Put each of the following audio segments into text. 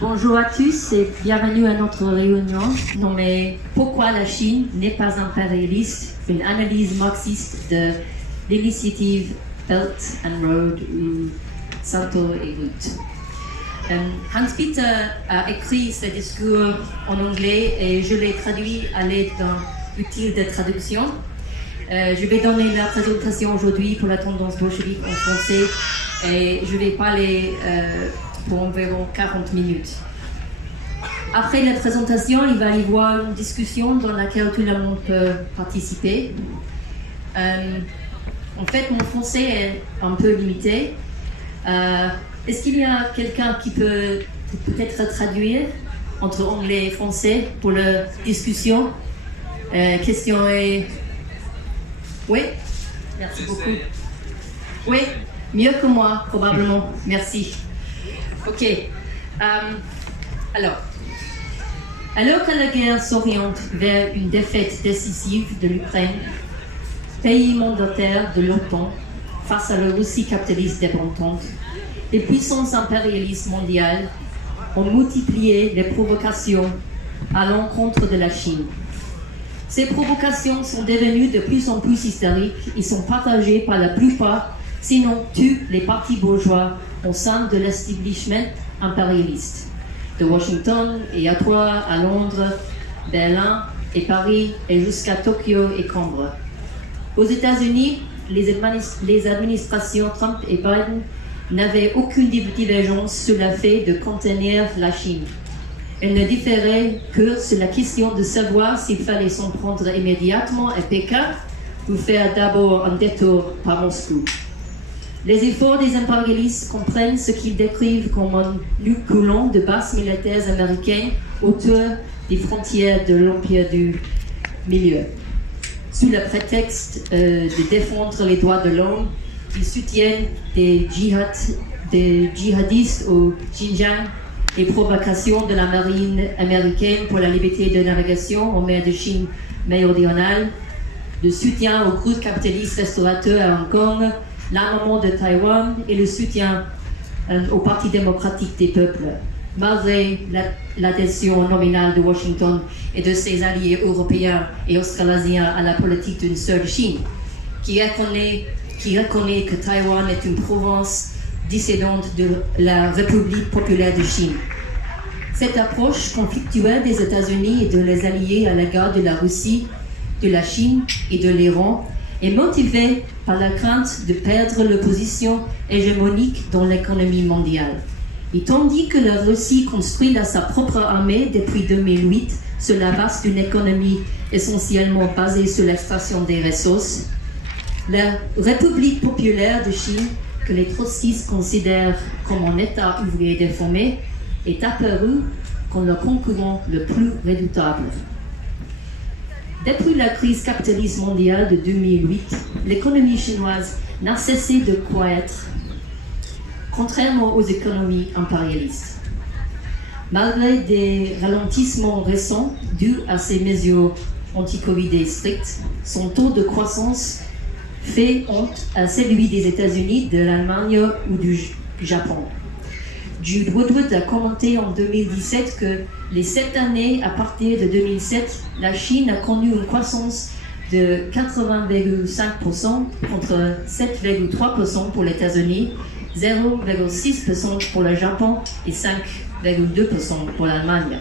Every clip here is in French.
Bonjour à tous et bienvenue à notre réunion nommée Pourquoi la Chine n'est pas impérialiste, une analyse marxiste de l'initiative Belt and Road ou Salto et Route. Hans-Peter a écrit ce discours en anglais et je l'ai traduit à l'aide d'un outil de traduction. Je vais donner la présentation aujourd'hui pour la tendance bolchevique en français et je vais parler pour environ 40 minutes. Après la présentation, il va y avoir une discussion dans laquelle tout le monde peut participer. En fait, mon français est un peu limité. Est-ce qu'il y a quelqu'un qui peut peut-être traduire entre anglais et français pour la discussion? Question est... Oui? Merci beaucoup. Oui? Mieux que moi, probablement. Merci. Ok. Alors que la guerre s'oriente vers une défaite décisive de l'Ukraine, pays mandataire de l'OTAN, face à la Russie capitaliste dépendante, les puissances impérialistes mondiales ont multiplié les provocations à l'encontre de la Chine. Ces provocations sont devenues de plus en plus hystériques et sont partagées par la plupart, sinon tous les partis bourgeois au sein de l'establishment impérialiste, de Washington et Ottawa à Londres, Berlin et Paris et jusqu'à Tokyo et Canberra. Aux États-Unis, les administrations Trump et Biden n'avaient aucune divergence sur le fait de contenir la Chine. Elles ne différaient que sur la question de savoir s'il fallait s'en prendre immédiatement à Pékin ou faire d'abord un détour par Moscou. Les efforts des impérialistes comprennent ce qu'ils décrivent comme un coulant de bases militaires américaines autour des frontières de l'Empire du Milieu. Sous le prétexte de défendre les droits de l'homme, ils soutiennent des djihadistes au Xinjiang, les provocations de la marine américaine pour la liberté de navigation en mer de Chine méridionale, le soutien aux groupes capitalistes restaurateurs à Hong Kong, l'armement de Taïwan et le soutien au Parti démocratique des peuples, malgré l'adhésion nominale de Washington et de ses alliés européens et australasiens à la politique d'une seule Chine, qui reconnaît que Taïwan est une province dissidente de la République populaire de Chine. Cette approche conflictuelle des États-Unis et de les alliés à l'égard de la Russie, de la Chine et de l'Iran est motivée par la crainte de perdre la position hégémonique dans l'économie mondiale. Et tandis que la Russie construit sa propre armée depuis 2008 sur la base d'une économie essentiellement basée sur l'extraction des ressources, la République populaire de Chine, que les trotskistes considèrent comme un État ouvrier déformé, est apparue comme le concurrent le plus redoutable. Depuis la crise capitaliste mondiale de 2008, l'économie chinoise n'a cessé de croître, contrairement aux économies impérialistes. Malgré des ralentissements récents dus à ces mesures anti-Covid strictes, son taux de croissance fait honte à celui des États-Unis, de l'Allemagne ou du Japon. Jude Woodward a commenté en 2017 que les 7 années à partir de 2007, la Chine a connu une croissance de 80,5% contre 7,3% pour les États-Unis, 0,6% pour le Japon et 5,2% pour l'Allemagne.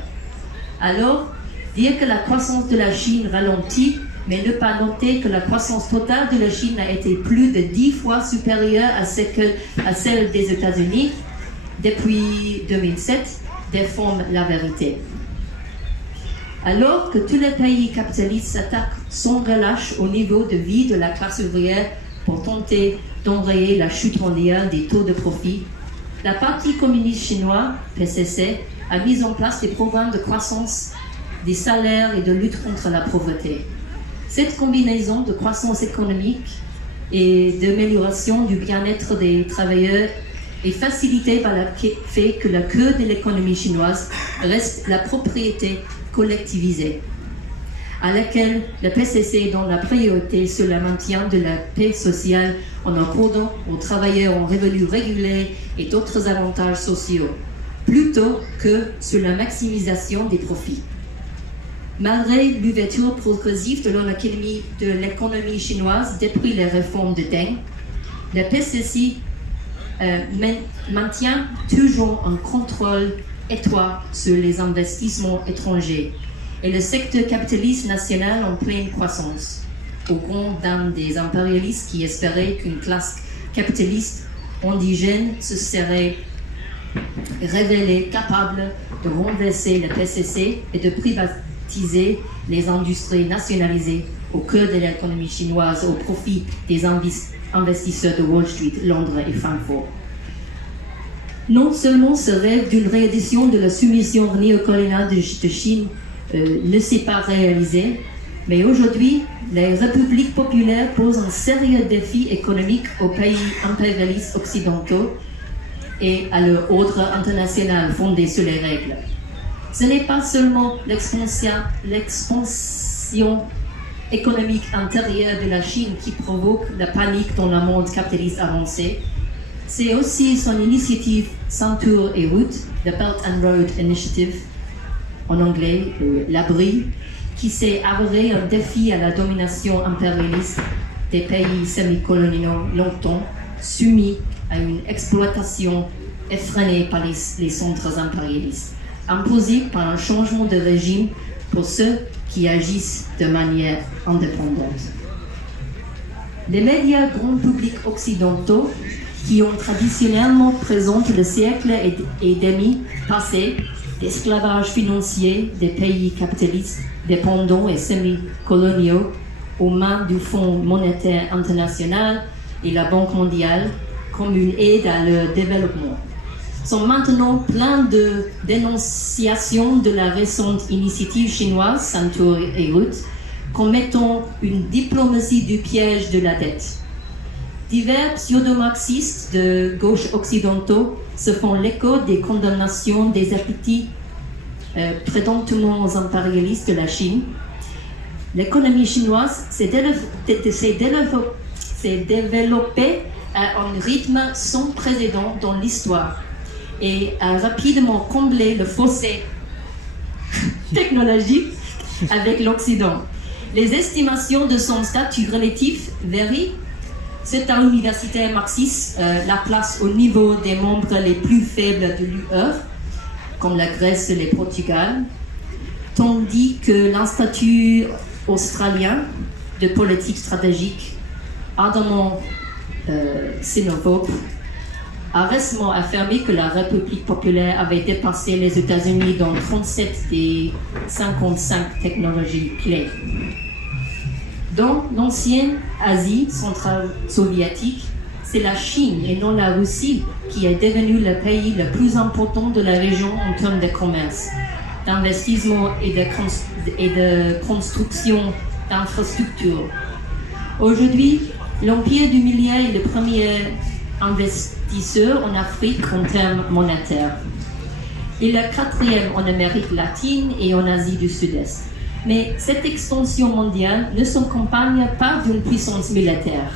Alors, dire que la croissance de la Chine ralentit, mais ne pas noter que la croissance totale de la Chine a été plus de 10 fois supérieure à celle des États-Unis depuis 2007, déforme la vérité. Alors que tous les pays capitalistes s'attaquent sans relâche au niveau de vie de la classe ouvrière pour tenter d'enrayer la chute mondiale des taux de profit, la Parti communiste chinois, PCC, a mis en place des programmes de croissance des salaires et de lutte contre la pauvreté. Cette combinaison de croissance économique et d'amélioration du bien-être des travailleurs est facilitée par le fait que le cœur de l'économie chinoise reste la propriété collectivisée, à laquelle le PCC donne la priorité sur le maintien de la paix sociale en accordant aux travailleurs un revenu régulier et d'autres avantages sociaux, plutôt que sur la maximisation des profits. Malgré l'ouverture progressive de l'économie chinoise depuis les réformes de Deng, le PCC maintient toujours un contrôle étroit sur les investissements étrangers et le secteur capitaliste national en pleine croissance, au grand dam des impérialistes qui espéraient qu'une classe capitaliste indigène se serait révélée capable de renverser le PCC et de privatiser les industries nationalisées au cœur de l'économie chinoise au profit des investisseurs de Wall Street, Londres et Francfort. Non seulement ce rêve d'une réédition de la soumission néocoloniale de Chine ne s'est pas réalisé, mais aujourd'hui, les républiques populaires posent un sérieux défi économique aux pays impérialistes occidentaux et à leur ordre international fondé sur les règles. Ce n'est pas seulement l'expansion économique intérieure de la Chine qui provoque la panique dans le monde capitaliste avancé, c'est aussi son initiative Ceinture et Route, the Belt and Road Initiative, en anglais, l'abri, qui s'est avéré un défi à la domination impérialiste des pays semi-coloniaux longtemps soumis à une exploitation effrénée par les centres impérialistes, imposée par un changement de régime pour ceux qui agissent de manière indépendante. Les médias grand public occidentaux, qui ont traditionnellement présenté le siècle et demi passé d'esclavage financier des pays capitalistes dépendants et semi-coloniaux aux mains du Fonds monétaire international et la Banque mondiale comme une aide à leur développement, sont maintenant pleins de dénonciations de la récente initiative chinoise Ceinture et Route comme étant une diplomatie du piège de la dette. Divers pseudo-marxistes de gauche occidentaux se font l'écho des condamnations des appétits prétendument impérialistes de la Chine. L'économie chinoise s'est développée à un rythme sans précédent dans l'histoire et a rapidement comblé le fossé technologique avec l'Occident. Les estimations de son statut relatif varient. Certains universitaires marxistes la placent au niveau des membres les plus faibles de l'UE, comme la Grèce et le Portugal, tandis que l'Institut australien de politique stratégique, ardemment xénophobe, a récemment affirmé que la République populaire avait dépassé les États-Unis dans 37 des 55 technologies clés. Dans l'ancienne Asie centrale soviétique, c'est la Chine et non la Russie qui est devenue le pays le plus important de la région en termes de commerce, d'investissement et de construction d'infrastructures. Aujourd'hui, l'Empire du Milieu est le premier investisseur en Afrique en termes monétaires et le quatrième en Amérique latine et en Asie du Sud-Est. Mais cette extension mondiale ne s'accompagne pas d'une puissance militaire.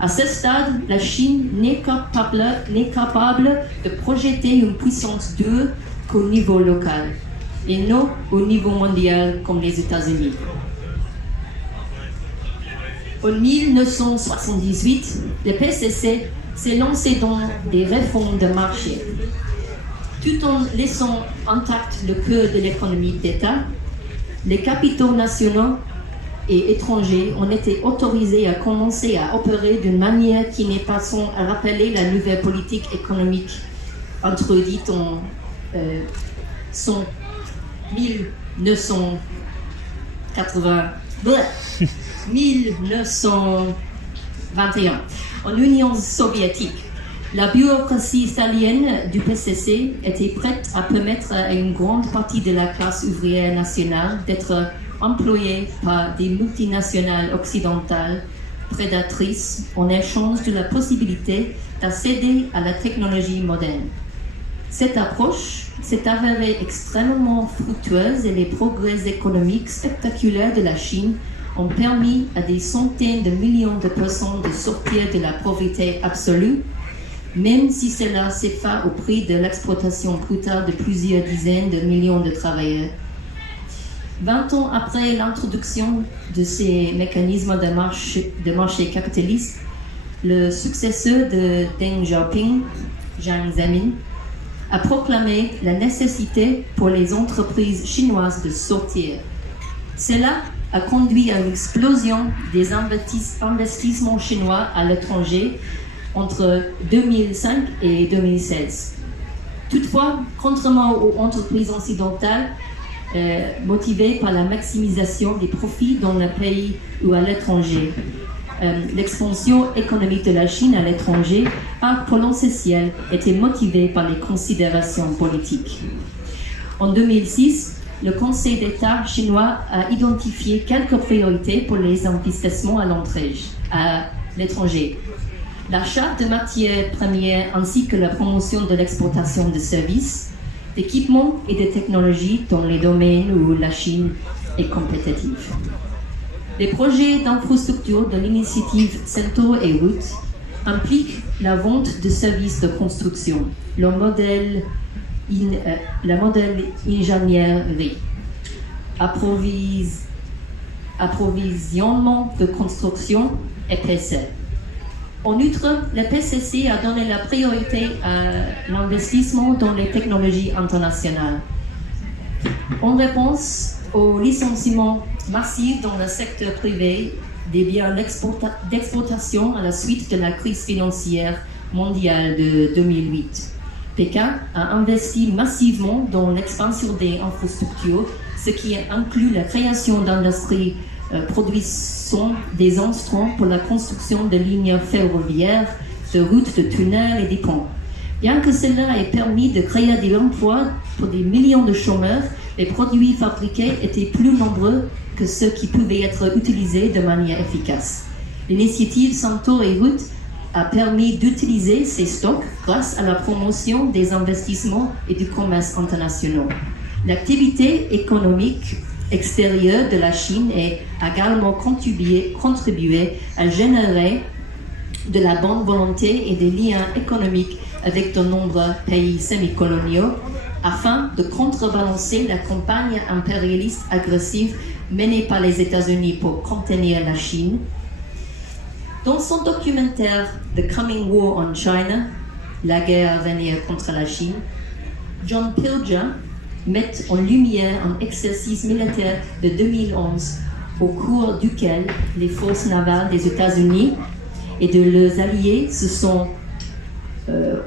À ce stade, la Chine n'est capable de projeter une puissance dure qu'au niveau local, et non au niveau mondial comme les États-Unis. En 1978, le PCC s'est lancé dans des réformes de marché, tout en laissant intact le cœur de l'économie d'État. Les capitaux nationaux et étrangers ont été autorisés à commencer à opérer d'une manière qui n'est pas sans rappeler la nouvelle politique économique introduite en 1921 en Union soviétique. La bureaucratie stalienne du PCC était prête à permettre à une grande partie de la classe ouvrière nationale d'être employée par des multinationales occidentales prédatrices en échange de la possibilité d'accéder à la technologie moderne. Cette approche s'est avérée extrêmement fructueuse et les progrès économiques spectaculaires de la Chine ont permis à des centaines de millions de personnes de sortir de la pauvreté absolue même si cela s'est fait au prix de l'exploitation brutale de plusieurs dizaines de millions de travailleurs. 20 ans après l'introduction de ces mécanismes de marché capitaliste, le successeur de Deng Xiaoping, Jiang Zemin, a proclamé la nécessité pour les entreprises chinoises de sortir. Cela a conduit à une explosion des investissements chinois à l'étranger entre 2005 et 2016. Toutefois, contrairement aux entreprises occidentales, motivées par la maximisation des profits dans le pays ou à l'étranger, l'expansion économique de la Chine à l'étranger a pour l'essentiel été motivée par les considérations politiques. En 2006, le Conseil d'État chinois a identifié quelques priorités pour les investissements à l'étranger. L'achat de matières premières ainsi que la promotion de l'exportation de services, d'équipements et de technologies dans les domaines où la Chine est compétitive. Les projets d'infrastructure de l'initiative Centaure et Route impliquent la vente de services de construction, la modèle ingénierie, approvisionnement de construction et PC. En outre, le PCC a donné la priorité à l'investissement dans les technologies internationales. En réponse au licenciement massif dans le secteur privé des biens d'exportation à la suite de la crise financière mondiale de 2008, Pékin a investi massivement dans l'expansion des infrastructures, ce qui inclut la création d'industries produisant des instruments pour la construction de lignes ferroviaires, de routes, de tunnels et des ponts. Bien que cela ait permis de créer des emplois pour des millions de chômeurs, les produits fabriqués étaient plus nombreux que ceux qui pouvaient être utilisés de manière efficace. L'initiative Centaure et Route a permis d'utiliser ces stocks grâce à la promotion des investissements et du commerce international. L'activité économique extérieure de la Chine a également contribué à générer de la bonne volonté et des liens économiques avec de nombreux pays semi-coloniaux afin de contrebalancer la campagne impérialiste agressive menée par les États-Unis pour contenir la Chine. Dans son documentaire The Coming War on China, la guerre à venir contre la Chine, John Pilger met en lumière un exercice militaire de 2011 au cours duquel les forces navales des États-Unis et de leurs alliés se sont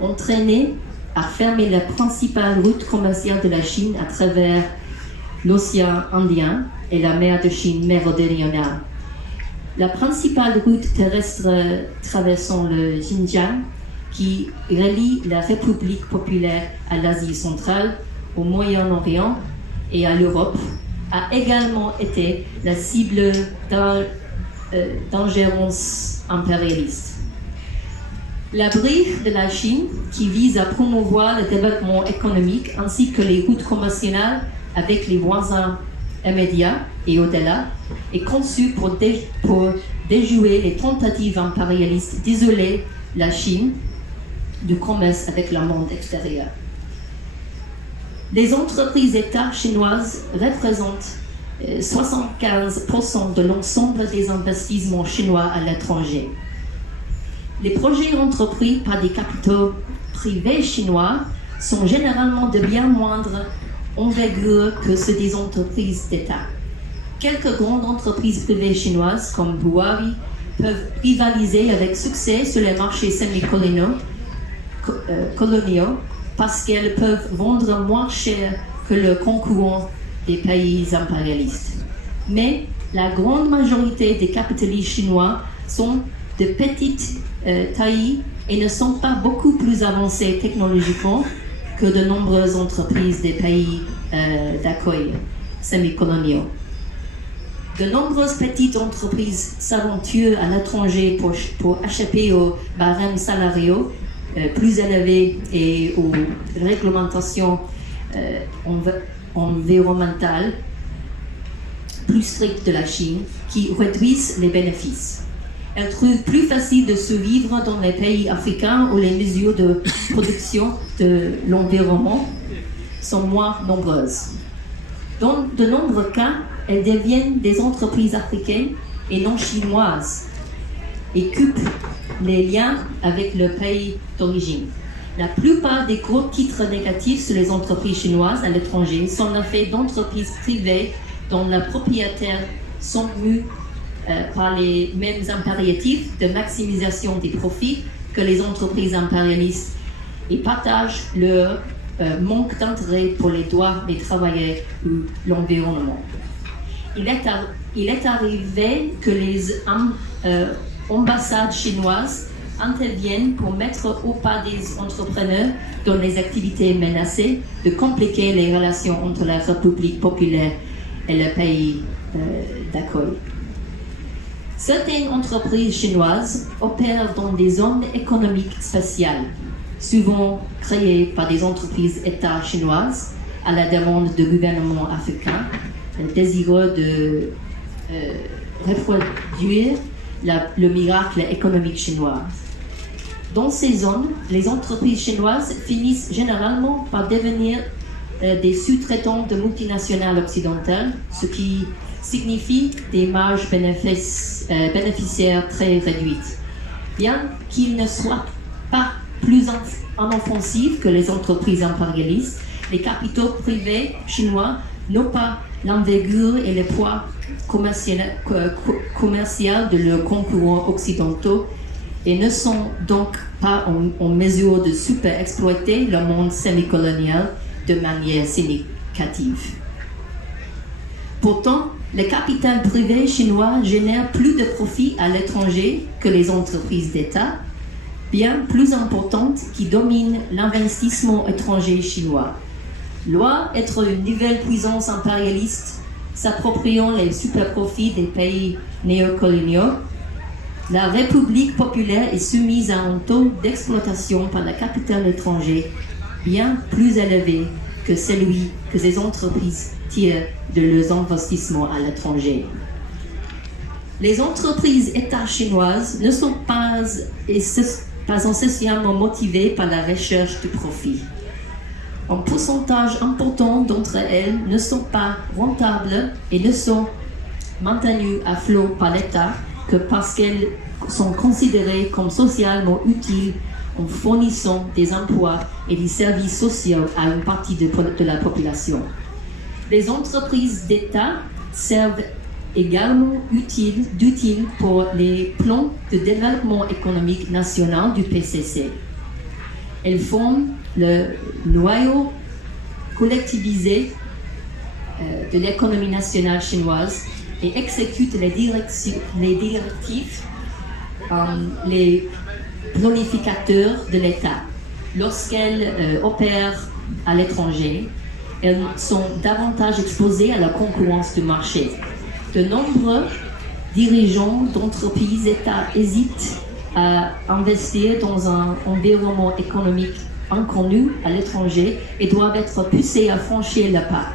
entraînés à fermer la principale route commerciale de la Chine à travers l'océan Indien et la mer de Chine méridionale. La principale route terrestre traversant le Xinjiang, qui relie la République populaire à l'Asie centrale, au Moyen-Orient et à l'Europe, a également été la cible d'ingérence impérialiste. La brique de la Chine, qui vise à promouvoir le développement économique ainsi que les routes commerciales avec les voisins immédiats et au-delà, est conçue pour déjouer les tentatives impérialistes d'isoler la Chine du commerce avec le monde extérieur. Les entreprises État chinoises représentent 75% de l'ensemble des investissements chinois à l'étranger. Les projets entrepris par des capitaux privés chinois sont généralement de bien moindre envergure que ceux des entreprises d'État. Quelques grandes entreprises privées chinoises comme Huawei peuvent rivaliser avec succès sur les marchés semi-coloniaux parce qu'elles peuvent vendre moins cher que leurs concurrents des pays impérialistes. Mais la grande majorité des capitalistes chinois sont de petite taille et ne sont pas beaucoup plus avancés technologiquement que de nombreuses entreprises des pays d'accueil semi-coloniaux. De nombreuses petites entreprises s'aventurent à l'étranger pour échapper aux barèmes salariaux plus élevés et aux réglementations environnementales plus strictes de la Chine qui réduisent les bénéfices. Elle trouve plus facile de survivre dans les pays africains où les mesures de protection de l'environnement sont moins nombreuses. Dans de nombreux cas, elles deviennent des entreprises africaines et non chinoises et coupent les liens avec le pays d'origine. La plupart des gros titres négatifs sur les entreprises chinoises à l'étranger sont le fait d'entreprises privées dont les propriétaires sont mus par les mêmes impératifs de maximisation des profits que les entreprises impérialistes et partagent leur manque d'intérêt pour les droits des travailleurs ou l'environnement. Il est arrivé que les ambassades chinoises interviennent pour mettre au pas des entrepreneurs dont les activités menacées de compliquer les relations entre la République populaire et le pays d'accueil. Certaines entreprises chinoises opèrent dans des zones économiques spéciales, souvent créées par des entreprises États chinoises à la demande de gouvernements africains désireux de reproduire le miracle économique chinois. Dans ces zones, les entreprises chinoises finissent généralement par devenir des sous-traitants de multinationales occidentales, ce qui signifie des marges bénéficiaires très réduites. Bien qu'ils ne soient pas plus inoffensifs que les entreprises impérialistes, les capitaux privés chinois n'ont pas l'envergure et le poids commercial de leurs concurrents occidentaux et ne sont donc pas en mesure de super-exploiter le monde semi-colonial de manière significative. Pourtant, le capital privé chinois génère plus de profits à l'étranger que les entreprises d'État, bien plus importantes qui dominent l'investissement étranger chinois. Loin d'être une nouvelle puissance impérialiste s'appropriant les super-profits des pays néocoloniaux, la République populaire est soumise à un taux d'exploitation par le capital étranger bien plus élevé que celui que ces entreprises tirent de leurs investissements à l'étranger. Les entreprises États chinoises ne sont pas essentiellement motivées par la recherche du profit. Un pourcentage important d'entre elles ne sont pas rentables et ne sont maintenues à flot par l'État que parce qu'elles sont considérées comme socialement utiles en fournissant des emplois et des services sociaux à une partie de la population. Les entreprises d'État servent également d'utiles pour les plans de développement économique national du PCC. Elles forment le noyau collectivisé de l'économie nationale chinoise et exécutent les directives, les planificateurs de l'État. Lorsqu'elles opèrent à l'étranger, elles sont davantage exposées à la concurrence du marché. De nombreux dirigeants d'entreprises États hésitent à investir dans un environnement économique inconnu à l'étranger et doivent être poussés à franchir le pas.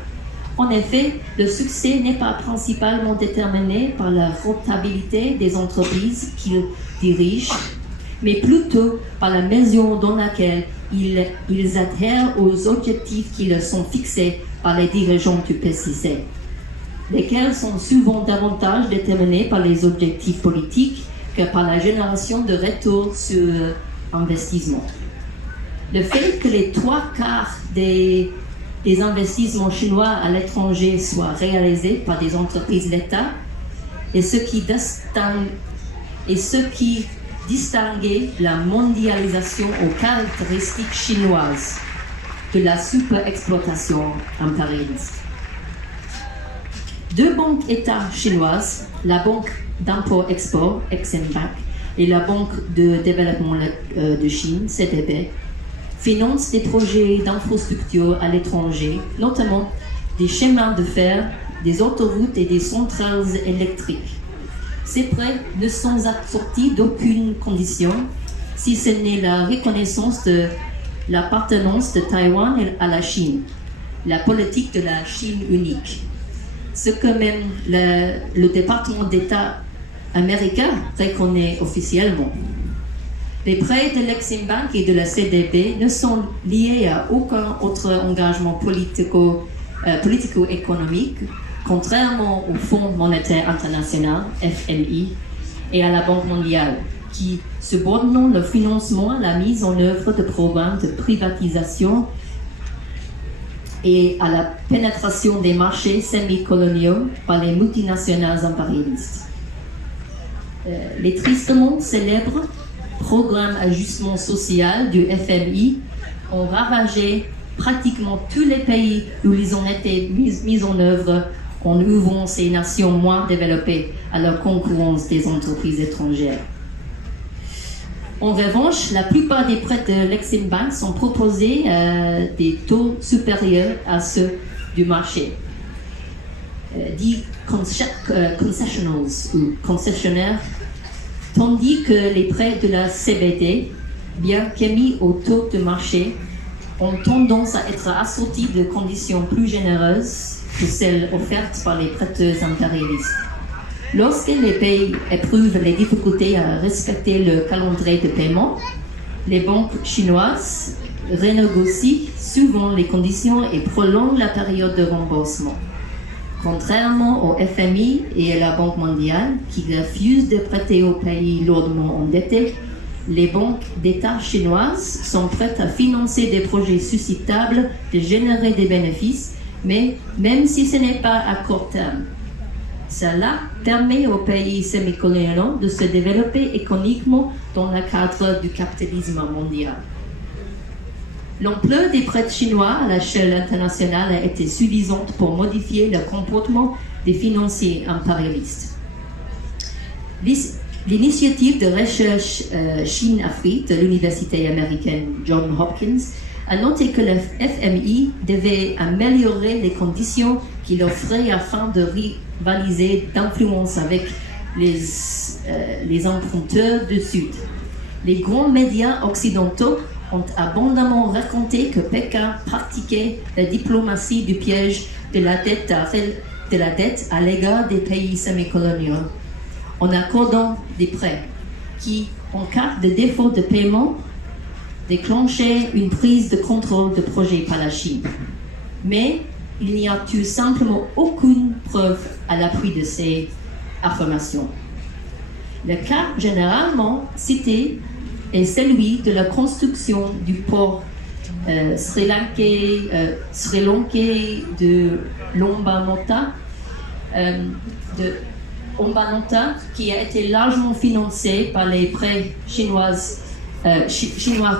En effet, le succès n'est pas principalement déterminé par la rentabilité des entreprises qu'ils dirigent, mais plutôt par la mesure dans laquelle ils adhèrent aux objectifs qui leur sont fixés par les dirigeants du PCC, lesquels sont souvent davantage déterminés par les objectifs politiques que par la génération de retours sur investissement. Le fait que les 3/4 des investissements chinois à l'étranger soient réalisés par des entreprises d'État et ce qui distinguait la mondialisation aux caractéristiques chinoises de la super-exploitation impérialiste. Deux banques États chinoises, la Banque d'import-export, Exim Bank, et la Banque de développement de Chine, CDB, financent des projets d'infrastructures à l'étranger, notamment des chemins de fer, des autoroutes et des centrales électriques. Ces prêts ne sont assortis d'aucune condition, si ce n'est la reconnaissance de l'appartenance de Taïwan à la Chine, la politique de la Chine unique. Ce que même le département d'État américain reconnaît officiellement. Les prêts de l'Exim Bank et de la CDB ne sont liés à aucun autre engagement politico-économique, contrairement au Fonds monétaire international, FMI, et à la Banque mondiale, qui subordonnent le financement à la mise en œuvre de programmes de privatisation et à la pénétration des marchés semi-coloniaux par les multinationales impérialistes. Les tristement célèbres programmes d'ajustement social du FMI ont ravagé pratiquement tous les pays où ils ont été mis en œuvre en ouvrant ces nations moins développées à la concurrence des entreprises étrangères. En revanche, la plupart des prêts de l'Exim Bank sont proposés à des taux supérieurs à ceux du marché, dits concessionals ou concessionnaires, tandis que les prêts de la CBD, bien qu'émis au taux de marché, ont tendance à être assortis de conditions plus généreuses que celles offertes par les prêteurs impérialistes. Lorsque les pays éprouvent les difficultés à respecter le calendrier de paiement, les banques chinoises renégocient souvent les conditions et prolongent la période de remboursement. Contrairement au FMI et à la Banque mondiale, qui refusent de prêter aux pays lourdement endettés, les banques d'État chinoises sont prêtes à financer des projets susceptibles de générer des bénéfices, mais même si ce n'est pas à court terme. Cela permet aux pays semi-coloniaux de se développer économiquement dans le cadre du capitalisme mondial. L'ampleur des prêts chinois à l'échelle internationale a été suffisante pour modifier le comportement des financiers impérialistes. L'initiative de recherche Chine-Afrique de l'université américaine Johns Hopkins a noté que le FMI devait améliorer les conditions qu'il offrait afin de rivaliser d'influence avec les emprunteurs du Sud. Les grands médias occidentaux ont abondamment raconté que Pékin pratiquait la diplomatie du piège de la dette à l'égard des pays semi-coloniaux, en accordant des prêts qui, en cas de défaut de paiement, déclenchaient une prise de contrôle de projet par la Chine. Mais il n'y a tout simplement aucune preuve à l'appui de ces affirmations. Le cas généralement cité est celui de la construction du port sri-lankais de Lombanota, qui a été largement financé par les prêts chinois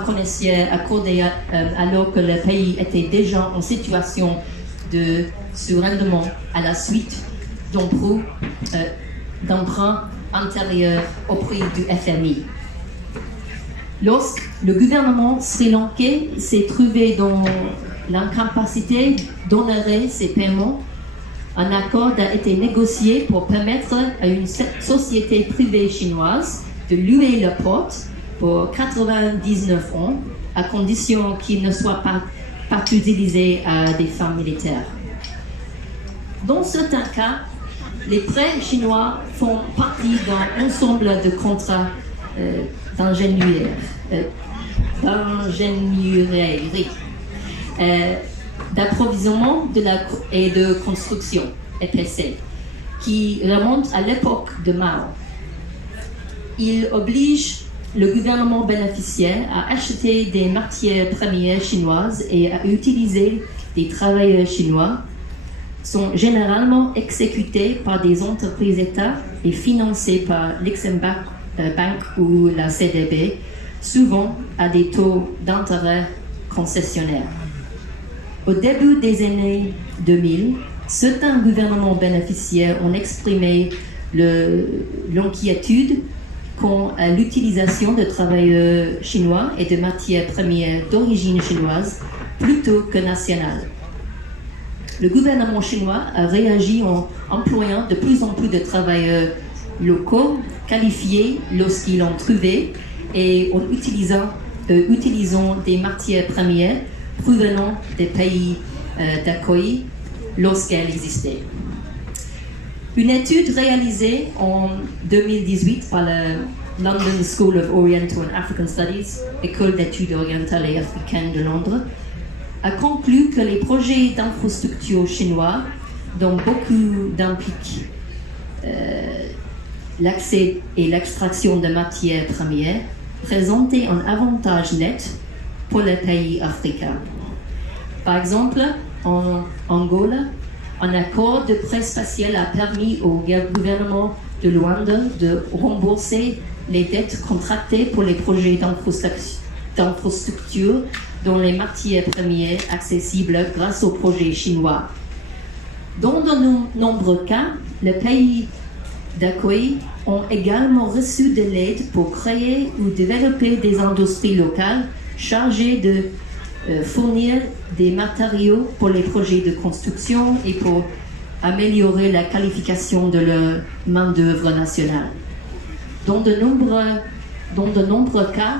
connaisseurs accordés alors que le pays était déjà en situation de sous-rendement à la suite d'emprunts antérieurs au prix du FMI. Lorsque le gouvernement sri-lankais s'est trouvé dans l'incapacité d'honorer ses paiements, un accord a été négocié pour permettre à une société privée chinoise de louer le port pour 99 ans, à condition qu'il ne soit pas utilisé à des fins militaires. Dans certains cas, les prêts chinois font partie d'un ensemble de contrats d'ingénierie, d'approvisionnement et de construction, EPC, qui remonte à l'époque de Mao. Il oblige le gouvernement bénéficiaire à acheter des matières premières chinoises et à utiliser des travailleurs chinois, sont généralement exécutés par des entreprises d'État et financés par l'Exim Bank ou la CDB, souvent à des taux d'intérêt concessionnaires. Au début des années 2000, certains gouvernements bénéficiaires ont exprimé l'inquiétude quant à l'utilisation de travailleurs chinois et de matières premières d'origine chinoise plutôt que nationale. Le gouvernement chinois a réagi en employant de plus en plus de travailleurs locaux qualifiés lorsqu'ils l'ont trouvé et en utilisant des matières premières provenant des pays d'accueil lorsqu'elles existaient. Une étude réalisée en 2018 par la London School of Oriental and African Studies, École d'études orientales et africaines de Londres, a conclu que les projets d'infrastructures chinois, dont beaucoup impliquent l'accès et l'extraction de matières premières, présentaient un avantage net pour les pays africains. Par exemple, en Angola, un accord de prêt spatial a permis au gouvernement de Luanda de rembourser les dettes contractées pour les projets d'infrastructure dont les matières premières accessibles grâce aux projets chinois. Dans de nombreux cas, les pays d'accueil ont également reçu de l'aide pour créer ou développer des industries locales chargées de fournir des matériaux pour les projets de construction et pour améliorer la qualification de leur main-d'œuvre nationale. Dans de nombreux cas,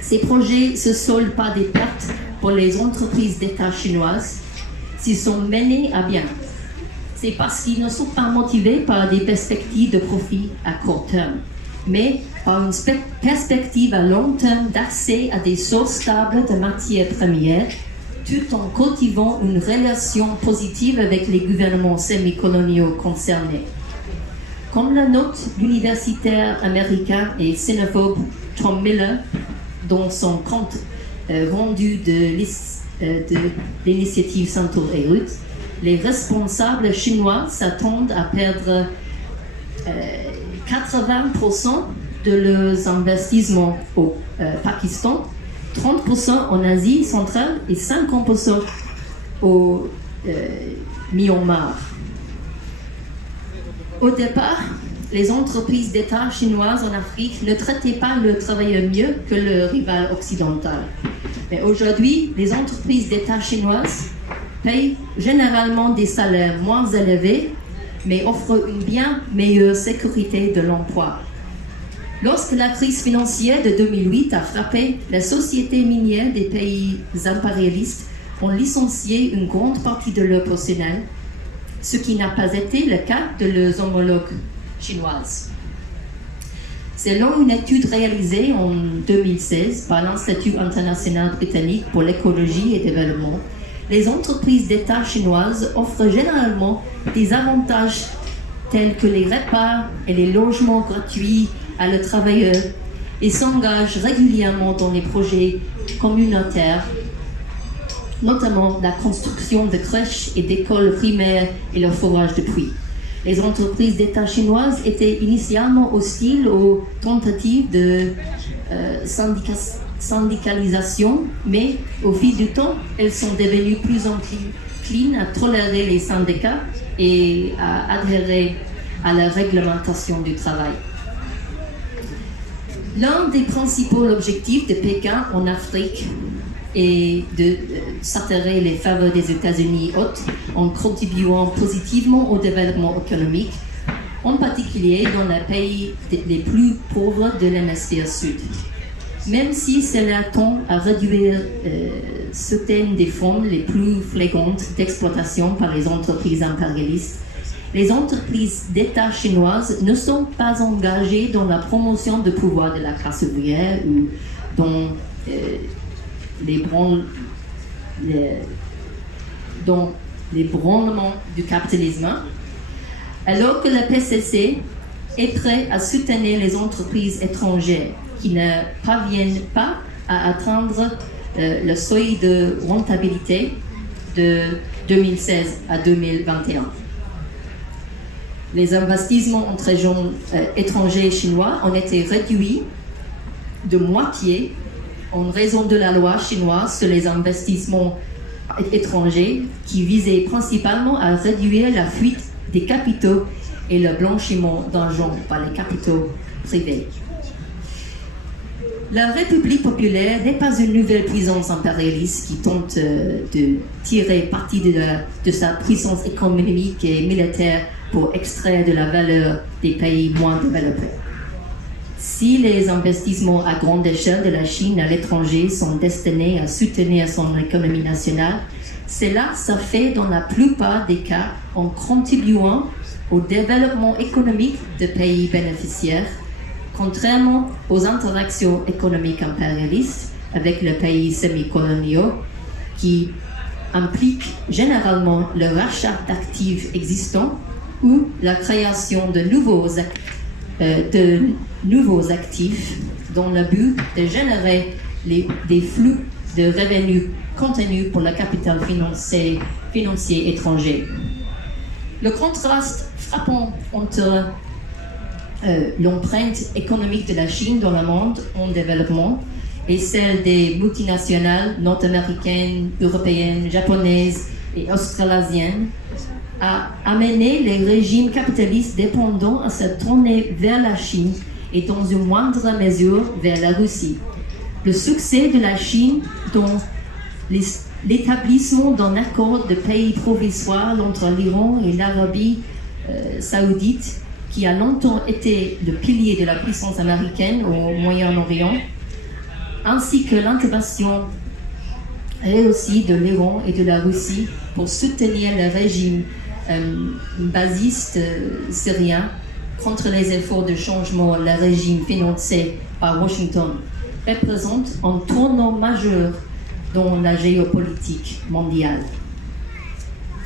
ces projets se soldent par des pertes pour les entreprises d'État chinoises s'ils sont menés à bien. C'est parce qu'ils ne sont pas motivés par des perspectives de profit à court terme, mais par une perspective à long terme d'accès à des sources stables de matières premières, tout en cultivant une relation positive avec les gouvernements semi-coloniaux concernés. Comme la note l'universitaire américain et xénophobe Tom Miller dans son compte rendu de l'initiative Centaure et Ruth, les responsables chinois s'attendent à perdre 80% de leurs investissements au Pakistan, 30% en Asie centrale et 50% au Myanmar. Au départ, les entreprises d'État chinoises en Afrique ne traitaient pas leurs travailleurs mieux que leurs rivales occidentales. Mais aujourd'hui, les entreprises d'État chinoises payent généralement des salaires moins élevés, mais offrent une bien meilleure sécurité de l'emploi. Lorsque la crise financière de 2008 a frappé, les sociétés minières des pays impérialistes ont licencié une grande partie de leur personnel, ce qui n'a pas été le cas de leurs homologues chinoises. Selon une étude réalisée en 2016 par l'Institut international britannique pour l'écologie et le développement, les entreprises d'État chinoises offrent généralement des avantages tels que les repas et les logements gratuits à leurs travailleurs et s'engagent régulièrement dans les projets communautaires, notamment la construction de crèches et d'écoles primaires et le forage de puits. Les entreprises d'État chinoises étaient initialement hostiles aux tentatives de syndicalisation, mais au fil du temps, elles sont devenues plus enclines à tolérer les syndicats et à adhérer à la réglementation du travail. L'un des principaux objectifs de Pékin en Afrique est de s'attirer les faveurs des États-Unis en contribuant positivement au développement économique, en particulier dans les pays les plus pauvres de l'hémisphère sud. Même si cela tend à réduire certaines des formes les plus flagrantes d'exploitation par les entreprises impérialistes, les entreprises d'État chinoises ne sont pas engagées dans la promotion du pouvoir de la classe ouvrière ou dans les branlements du capitalisme, alors que le PCC est prêt à soutenir les entreprises étrangères qui ne parviennent pas à atteindre le seuil de rentabilité de 2016 à 2021. Les investissements étrangers chinois ont été réduits de moitié en raison de la loi chinoise sur les investissements étrangers qui visait principalement à réduire la fuite des capitaux et le blanchiment d'argent par les capitaux privés. La République populaire n'est pas une nouvelle puissance impérialiste qui tente de tirer parti de sa puissance économique et militaire pour extraire de la valeur des pays moins développés. Si les investissements à grande échelle de la Chine à l'étranger sont destinés à soutenir son économie nationale, Cela se fait dans la plupart des cas en contribuant au développement économique des pays bénéficiaires, contrairement aux interactions économiques impérialistes avec les pays semi-coloniaux qui impliquent généralement le rachat d'actifs existants ou la création de nouveaux actifs dans le but de générer des flux de revenus contenus pour le capital financier étranger. Le contraste frappant entre l'empreinte économique de la Chine dans le monde en développement et celle des multinationales nord-américaines, européennes, japonaises et australasiennes a amené les régimes capitalistes dépendants à se tourner vers la Chine et dans une moindre mesure vers la Russie. Le succès de la Chine dans l'établissement d'un accord de pays provisoire entre l'Iran et l'Arabie saoudite, qui a longtemps été le pilier de la puissance américaine au Moyen-Orient, ainsi que l'intervention réussie de l'Iran et de la Russie pour soutenir le régime basiste syrien contre les efforts de changement du régime financé par Washington, représente un tournant majeur dans la géopolitique mondiale.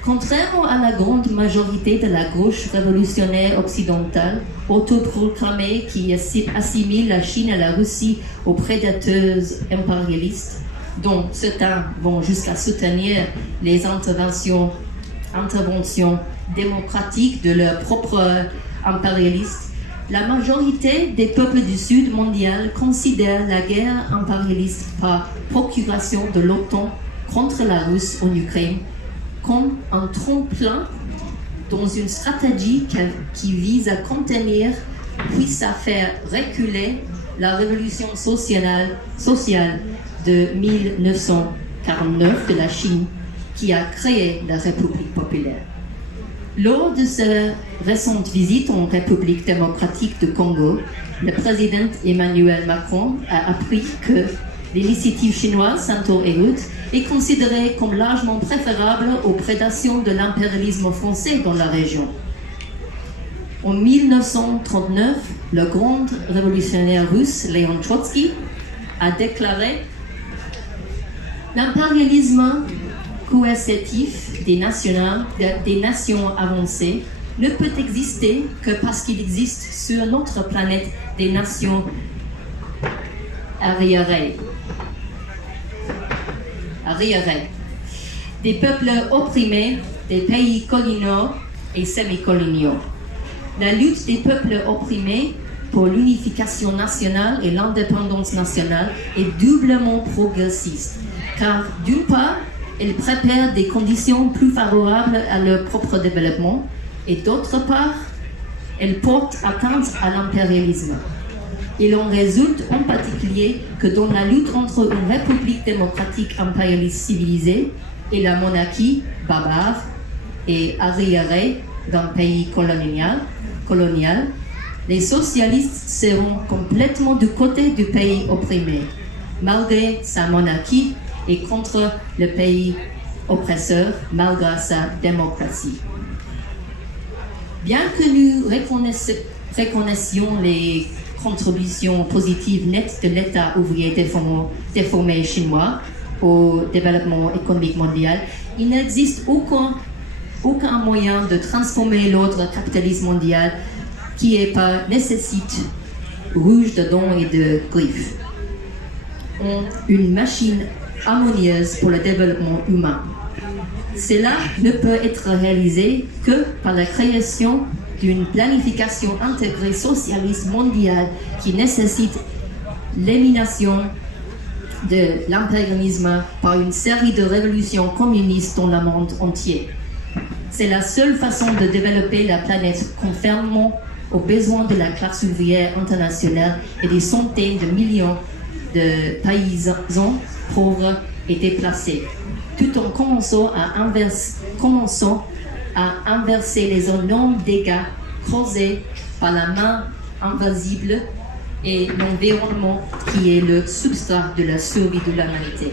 Contrairement à la grande majorité de la gauche révolutionnaire occidentale, autoproclamée qui assimile la Chine et la Russie aux prédateuses impérialistes, dont certains vont jusqu'à soutenir les interventions démocratiques de leurs propres impérialistes, la majorité des peuples du Sud mondial considèrent la guerre impérialiste par procuration de l'OTAN contre la Russie en Ukraine comme un tremplin dans une stratégie qui vise à contenir puis à faire reculer la révolution sociale de 1949 de la Chine qui a créé la République populaire. Lors de sa récente visite en République démocratique du Congo, le président Emmanuel Macron a appris que l'initiative chinoise Centaure-Hérode est considérée comme largement préférable aux prédations de l'impérialisme français dans la région. En 1939, le grand révolutionnaire russe Léon Trotsky a déclaré « L'impérialisme coercitif des nations avancées ne peut exister que parce qu'il existe sur notre planète des nations arriérées, des peuples opprimés, des pays coloniaux et semi-coloniaux. La lutte des peuples opprimés pour l'unification nationale et l'indépendance nationale est doublement progressiste, car d'une part, elle prépare des conditions plus favorables à leur propre développement et d'autre part, elle porte atteinte à l'impérialisme. Il en résulte en particulier que dans la lutte entre une république démocratique impérialiste civilisée et la monarchie barbare et arriérée d'un pays colonial, les socialistes seront complètement du côté du pays opprimé, malgré sa monarchie et contre le pays oppresseur, malgré sa démocratie. Bien que nous reconnaissions les contributions positives nettes de l'État ouvrier déformé chinois au développement économique mondial, il n'existe aucun moyen de transformer l'ordre capitaliste mondial qui est par nécessite rouge de dents et de griffes en une machine harmonieuse pour le développement humain. Cela ne peut être réalisé que par la création d'une planification intégrée socialiste mondiale qui nécessite l'élimination de l'impérialisme par une série de révolutions communistes dans le monde entier. C'est la seule façon de développer la planète conformément aux besoins de la classe ouvrière internationale et des centaines de millions de paysans pauvres et déplacés, tout en commençant à inverser les énormes dégâts causés par la main invisible et l'environnement qui est le substrat de la survie de l'humanité.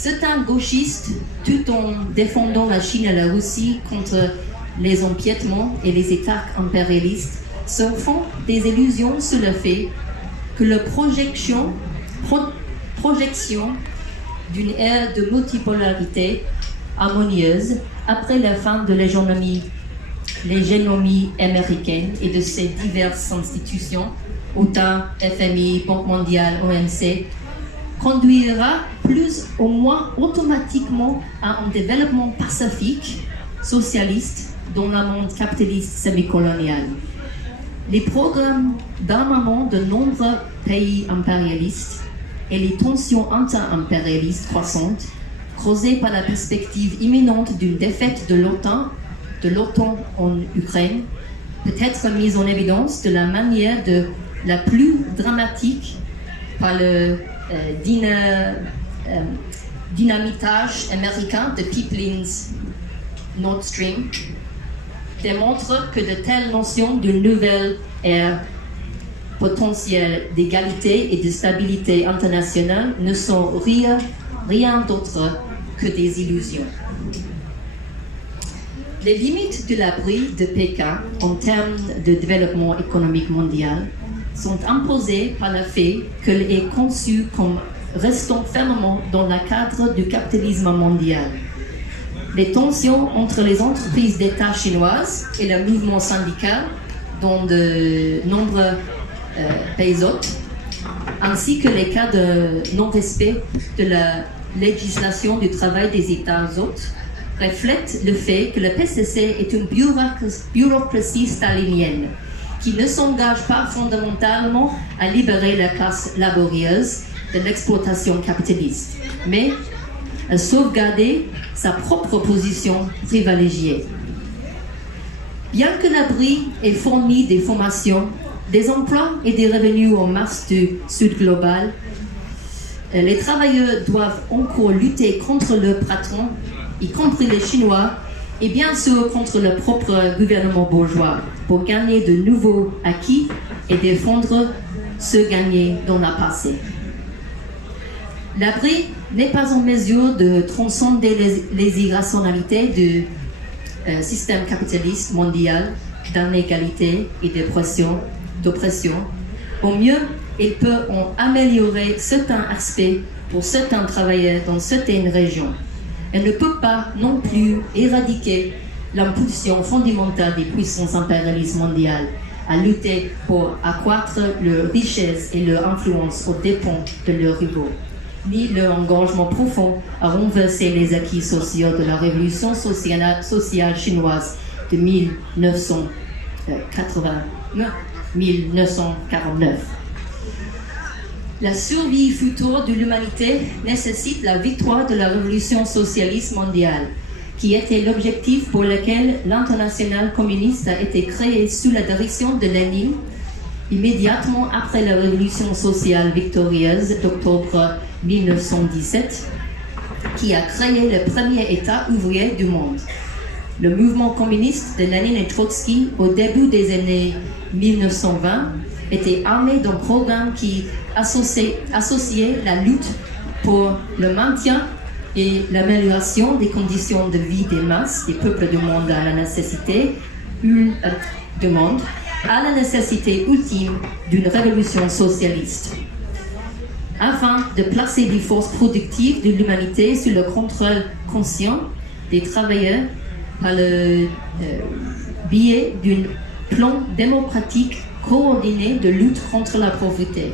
C'est un gauchiste, tout en défendant la Chine et la Russie contre les empiètements et les attaques impérialistes, se font des illusions sur le fait que la projection d'une ère de multipolarité harmonieuse après la fin de l'hégémonie américaine et de ses diverses institutions, OTAN, FMI, Banque mondiale, OMC, conduira plus ou moins automatiquement à un développement pacifique, socialiste, dans le monde capitaliste semi-colonial. Les programmes d'armement de nombreux pays impérialistes et les tensions inter-impérialistes croissantes, causées par la perspective imminente d'une défaite de l'OTAN en Ukraine, peut être mise en évidence de la manière la plus dramatique par le dynamitage américain de pipelines Nord Stream, démontre que de telles notions d'une nouvelle ère potentielle d'égalité et de stabilité internationale ne sont rien d'autre que des illusions. Les limites de l'abri de Pékin en termes de développement économique mondial sont imposées par le fait qu'elle est conçue comme restant fermement dans le cadre du capitalisme mondial. Les tensions entre les entreprises d'État chinoises et le mouvement syndical dans de nombreux pays hôtes, ainsi que les cas de non-respect de la législation du travail des États hôtes, reflètent le fait que le PCC est une bureaucratie stalinienne qui ne s'engage pas fondamentalement à libérer la classe laborieuse de l'exploitation capitaliste, mais à sauvegarder sa propre position privilégiée. Bien que l'abri ait fourni des formations, des emplois et des revenus en masse du Sud global, les travailleurs doivent encore lutter contre leurs patrons, y compris les Chinois, et bien sûr contre le propre gouvernement bourgeois, pour gagner de nouveaux acquis et défendre ceux gagnés dans le passé. L'abri n'est pas en mesure de transcender les irrationalités du système capitaliste mondial d'inégalité et d'oppression. Au mieux, il peut en améliorer certains aspects pour certains travailleurs dans certaines régions. Elle ne peut pas non plus éradiquer l'impulsion fondamentale des puissances impérialistes mondiales à lutter pour accroître leur richesse et leur influence aux dépens de leurs rivaux, ni leur engagement profond à renverser les acquis sociaux de la révolution sociale chinoise de 1949. La survie future de l'humanité nécessite la victoire de la révolution socialiste mondiale, qui était l'objectif pour lequel l'internationale communiste a été créée sous la direction de Lénine, immédiatement après la révolution sociale victorieuse d'octobre 1917, qui a créé le premier État ouvrier du monde. Le mouvement communiste de Lénine et Trotsky, au début des années 1920, était armé d'un programme qui associait la lutte pour le maintien et l'amélioration des conditions de vie des masses, des peuples du monde à la nécessité ultime d'une révolution socialiste. Afin de placer les forces productives de l'humanité sous le contrôle conscient des travailleurs par le biais d'un plan démocratique coordonné de lutte contre la pauvreté.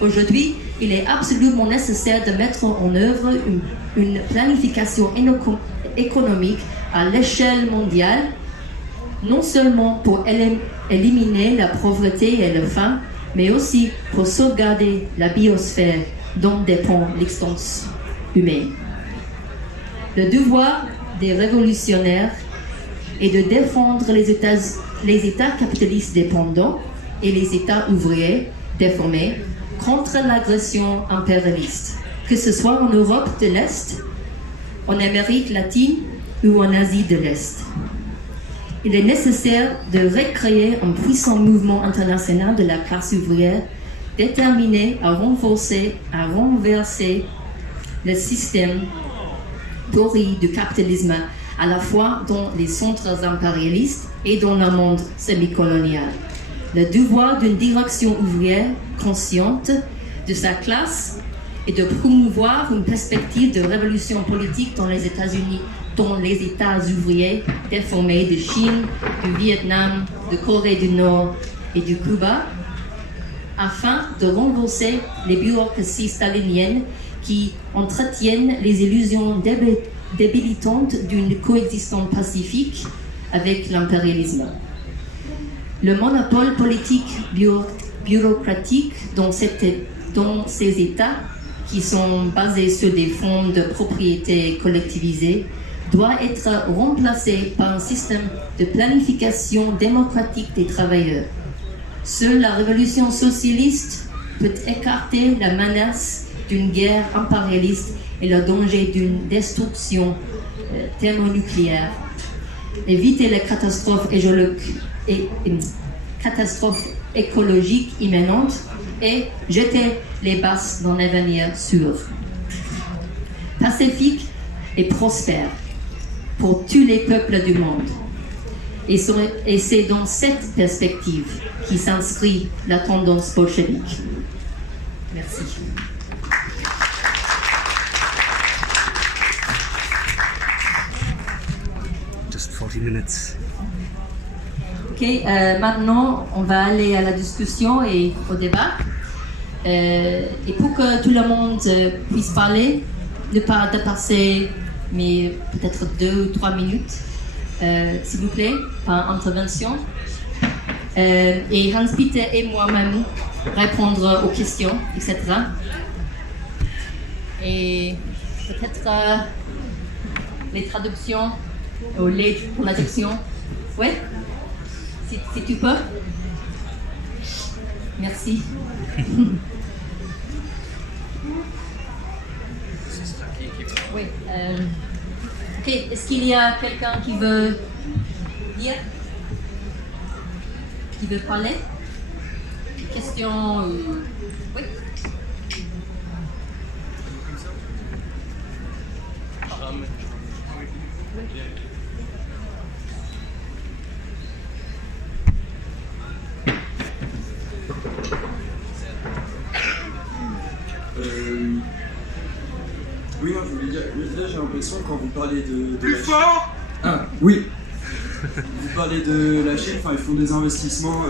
Aujourd'hui, il est absolument nécessaire de mettre en œuvre une planification économique à l'échelle mondiale, non seulement pour éliminer la pauvreté et la faim, mais aussi pour sauvegarder la biosphère dont dépend l'existence humaine. Le devoir des révolutionnaires est de défendre les États capitalistes dépendants et les États ouvriers déformés contre l'agression impérialiste, que ce soit en Europe de l'Est, en Amérique latine ou en Asie de l'Est. Il est nécessaire de recréer un puissant mouvement international de la classe ouvrière déterminé à renverser le système pourri du capitalisme à la fois dans les centres impérialistes et dans le monde semi-colonial. Le devoir d'une direction ouvrière consciente de sa classe est de promouvoir une perspective de révolution politique dans les États-Unis, dans les États ouvriers déformés de Chine, du Vietnam, de Corée du Nord et du Cuba, afin de renverser les bureaucraties staliniennes qui entretiennent les illusions débilitantes d'une coexistence pacifique avec l'impérialisme. Le monopole politique bureaucratique dans ces États, qui sont basés sur des formes de propriété collectivisée, doit être remplacé par un système de planification démocratique des travailleurs. Seule la révolution socialiste peut écarter la menace d'une guerre impérialiste et le danger d'une destruction thermonucléaire, éviter les catastrophes écologiques imminentes et jeter les bases dans un avenir sûr, pacifique et prospère pour tous les peuples du monde. Et c'est dans cette perspective qui s'inscrit la tendance bolchevique. Merci. Just 40 minutes. Ok, maintenant on va aller à la discussion et au débat. Et pour que tout le monde puisse parler, ne pas dépasser mais peut-être 2 ou 3 minutes, s'il vous plaît, par intervention. Et Hans-Peter et moi-même répondre aux questions, etc. Et peut-être les traductions, ou les traductions. Oui, si tu peux. Merci. Oui. Ok, est-ce qu'il y a quelqu'un qui veut dire? Qui veut parler? Question? Oui. Oui, non, je voulais dire, là j'ai l'impression quand vous parlez de Plus fort. Ah, oui. Vous parlez de la Chine, enfin ils font des investissements.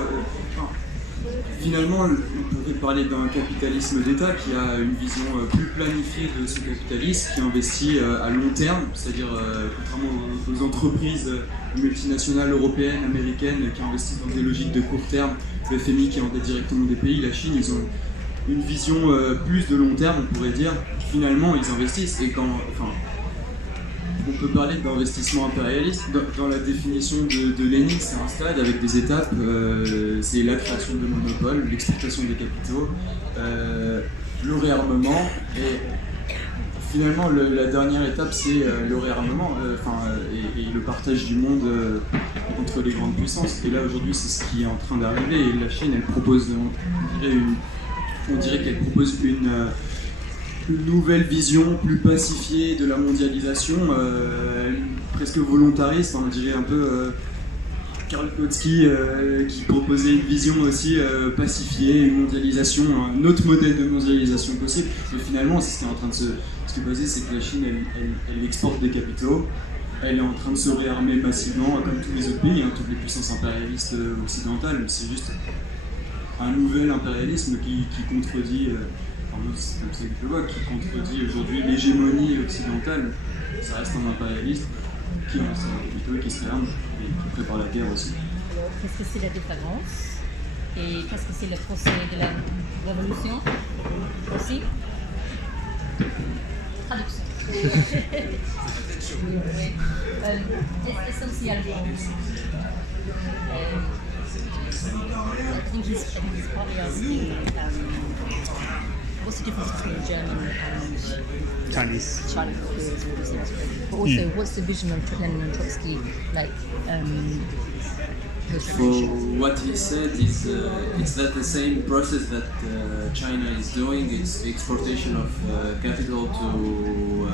Finalement, on pourrait parler d'un capitalisme d'État qui a une vision plus planifiée de ce capitalisme, qui investit à long terme, c'est-à-dire contrairement aux entreprises multinationales européennes, américaines, qui investissent dans des logiques de court terme, le FMI qui endette directement des pays, la Chine, ils ont une vision plus de long terme, on pourrait dire. Finalement, ils investissent. Et quand, enfin, on peut parler d'investissement impérialiste. Dans la définition de Lénine, c'est un stade avec des étapes. C'est la création de monopoles, l'exportation des capitaux, le réarmement. Et finalement, la dernière étape, c'est le réarmement et le partage du monde entre les grandes puissances. Et là, aujourd'hui, c'est ce qui est en train d'arriver. Et la Chine, elle propose, on dirait qu'elle propose une nouvelle vision plus pacifiée de la mondialisation, presque volontariste, on dirait un peu Karl Kautsky qui proposait une vision aussi pacifiée, une mondialisation, un autre modèle de mondialisation possible. Mais finalement, ce qui est en train de se passer, c'est que la Chine, elle exporte des capitaux, elle est en train de se réarmer massivement, comme tous les autres pays, toutes les puissances impérialistes occidentales. C'est juste un nouvel impérialisme qui contredit. C'est comme ça que je le vois, qui contredit aujourd'hui l'hégémonie occidentale. Ça reste un impérialiste qui investit dans les capitaux, qui se réarme et qui prépare la guerre aussi. Alors, qu'est-ce que c'est la différence? Et qu'est-ce que c'est le procès de la révolution aussi? Traduction. Essentiellement. I think he's probably asking what's the difference between German and Chinese. But also, what's the vision of Lenin and Trotsky like For what he said is it's not the same process that China is doing. It's the exportation of capital to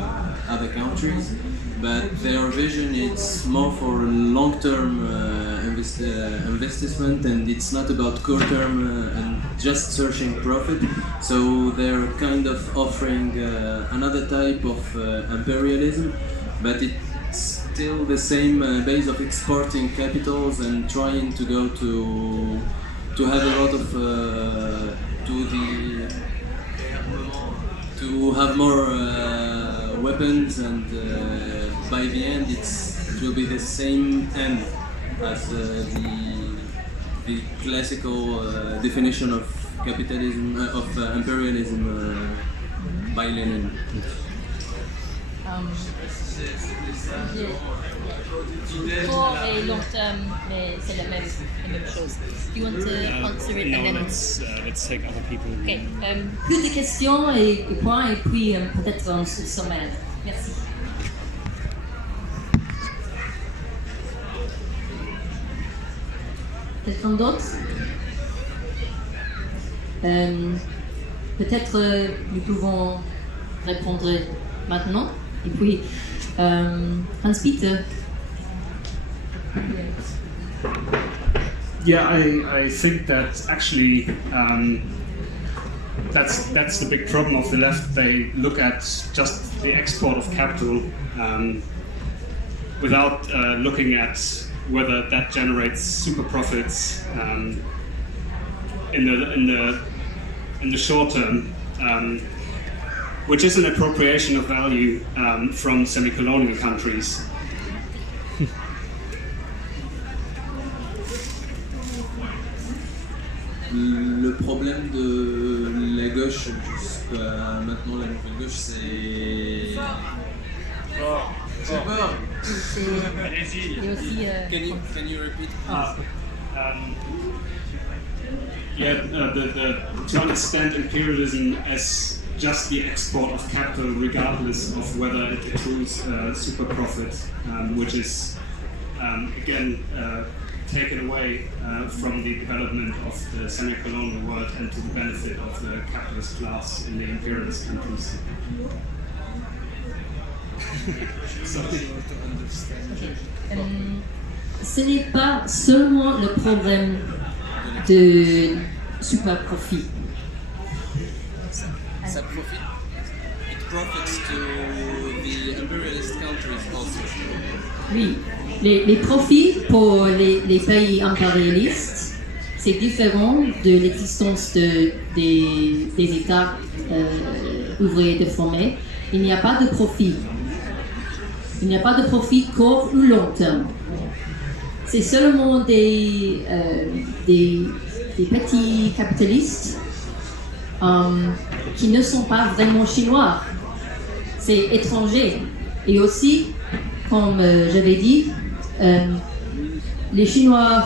other countries, but their vision is more for long-term investment, and it's not about short-term and just searching profit. So they're kind of offering another type of imperialism, but it's still the same base of exporting capitals and trying to go to have a lot of to have more weapons, and by the end it will be the same end as the classical definition of capitalism of imperialism by Lenin. Court et long terme, mais c'est la même chose. Do you want to answer it? No, and then... let's take other people. Okay. Plus de questions et points, et puis peut-être un sommaire. Merci. Quelqu'un d'autre? Peut-être nous pouvons répondre maintenant. Et puis, Hans-Peter. Yeah, I think that actually that's the big problem of the left. They look at just the export of capital without looking at whether that generates super profits in the short term. Which is an appropriation of value from semi-colonial countries. Le problème de la gauche jusqu'à maintenant, la nouvelle gauche, c'est... J'ai peur. Et aussi... Can you repeat? To understand imperialism as just the export of capital, regardless of whether it accrues super profit, which is again taken away from the development of the semi-colonial world and to the benefit of the capitalist class in the imperialist countries. Ce n'est pas seulement le problème de super profit. Ça profite. It profits to the imperialist countries also. Oui, les profits pour les pays impérialistes, c'est différent de l'existence des États ouvriers déformés. Il n'y a pas de profit. Il n'y a pas de profit court ou long terme. C'est seulement des petits capitalistes qui ne sont pas vraiment chinois. C'est étranger. Et aussi, comme j'avais dit, les Chinois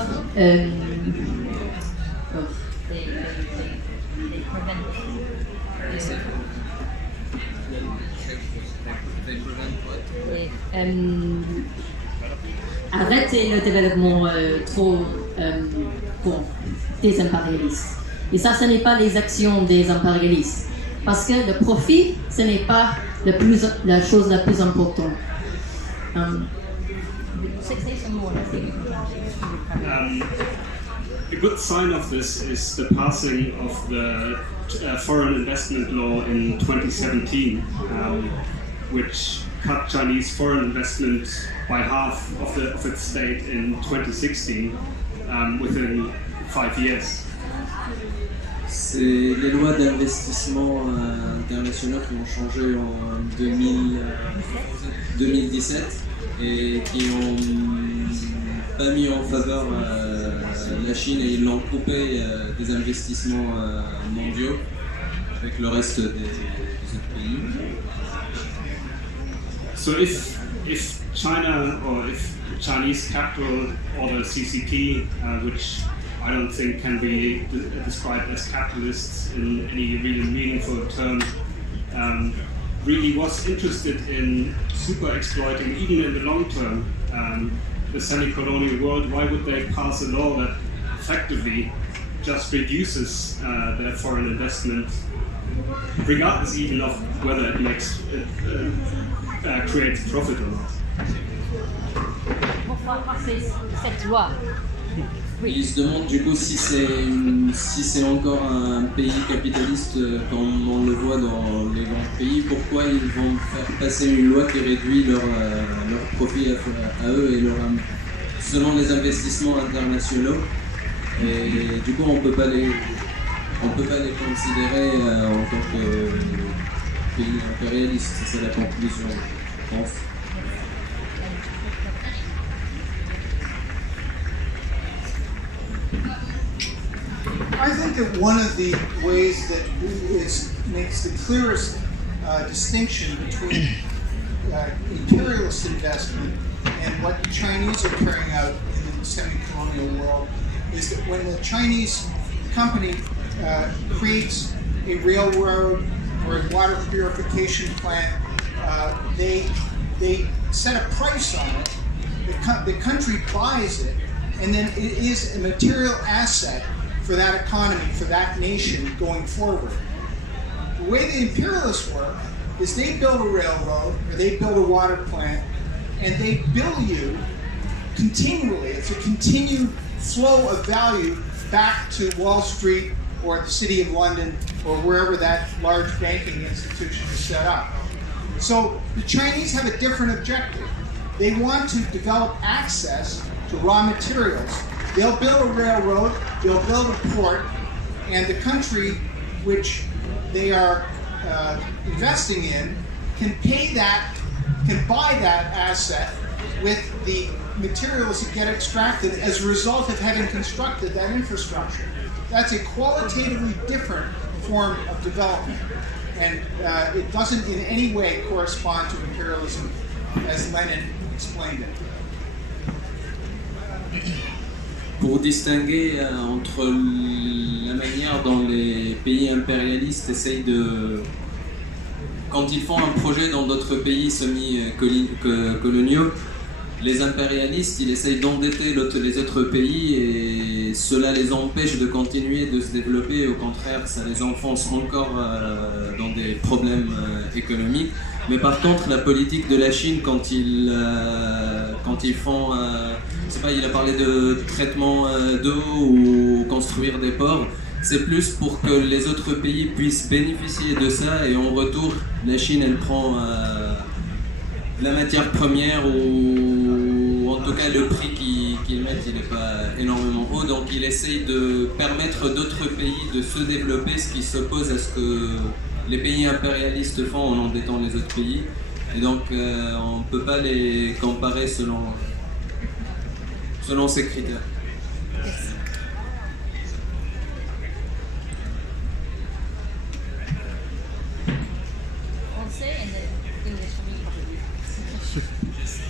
arrêter le développement trop des impérialistes. Et ça, ce n'est pas les actions des impérialistes. Parce que le profit, ce n'est pas la chose la plus importante. A good sign of this is the passing of the foreign investment law in 2017, which cut Chinese foreign investment by half of its state in 2016 within 5 years. C'est les lois d'investissement internationaux qui ont changé en 2017 et qui ont pas mis en faveur la Chine, et ils l'ont coupé des investissements mondiaux avec le reste des autres pays. So if China, or if Chinese capital or the CCP, which I don't think can be described as capitalists in any really meaningful term, really was interested in super exploiting, even in the long term, the semi-colonial world, why would they pass a law that effectively just reduces their foreign investment, regardless even of whether it creates profit or not? Pourquoi passer cette loi? Il se demande du coup si c'est encore un pays capitaliste comme on le voit dans les grands pays, pourquoi ils vont faire passer une loi qui réduit leur profit à eux et selon les investissements internationaux. Et du coup on peut pas les considérer en tant que pays impérialiste, c'est ça la conclusion, je pense. I think that one of the ways that makes the clearest distinction between imperialist investment and what the Chinese are carrying out in the semi-colonial world is that when the Chinese company creates a railroad or a water purification plant, they set a price on it, the country buys it, and then it is a material asset for that economy, for that nation going forward. The way the imperialists work is they build a railroad or they build a water plant and they bill you continually. It's a continued flow of value back to Wall Street or the City of London or wherever that large banking institution is set up. So the Chinese have a different objective. They want to develop access to raw materials. They'll build a railroad, they'll build a port, and the country which they are investing in can buy that asset with the materials that get extracted as a result of having constructed that infrastructure. That's a qualitatively different form of development, and it doesn't in any way correspond to imperialism as Lenin explained it. Pour distinguer entre la manière dont les pays impérialistes essayent de... Quand ils font un projet dans d'autres pays semi-coloniaux, les impérialistes, ils essayent d'endetter les autres pays et cela les empêche de continuer de se développer. Au contraire, ça les enfonce encore dans des problèmes économiques. Mais par contre, la politique de la Chine, quand ils font... je sais pas, il a parlé de traitement d'eau ou construire des ports, c'est plus pour que les autres pays puissent bénéficier de ça et en retour, la Chine, elle prend la matière première ou en tout cas le prix qu'ils mettent, il n'est pas énormément haut, donc il essaye de permettre d'autres pays de se développer, ce qui s'oppose à ce que les pays impérialistes font en endettant les autres pays. Et donc on ne peut pas les comparer selon ces critères.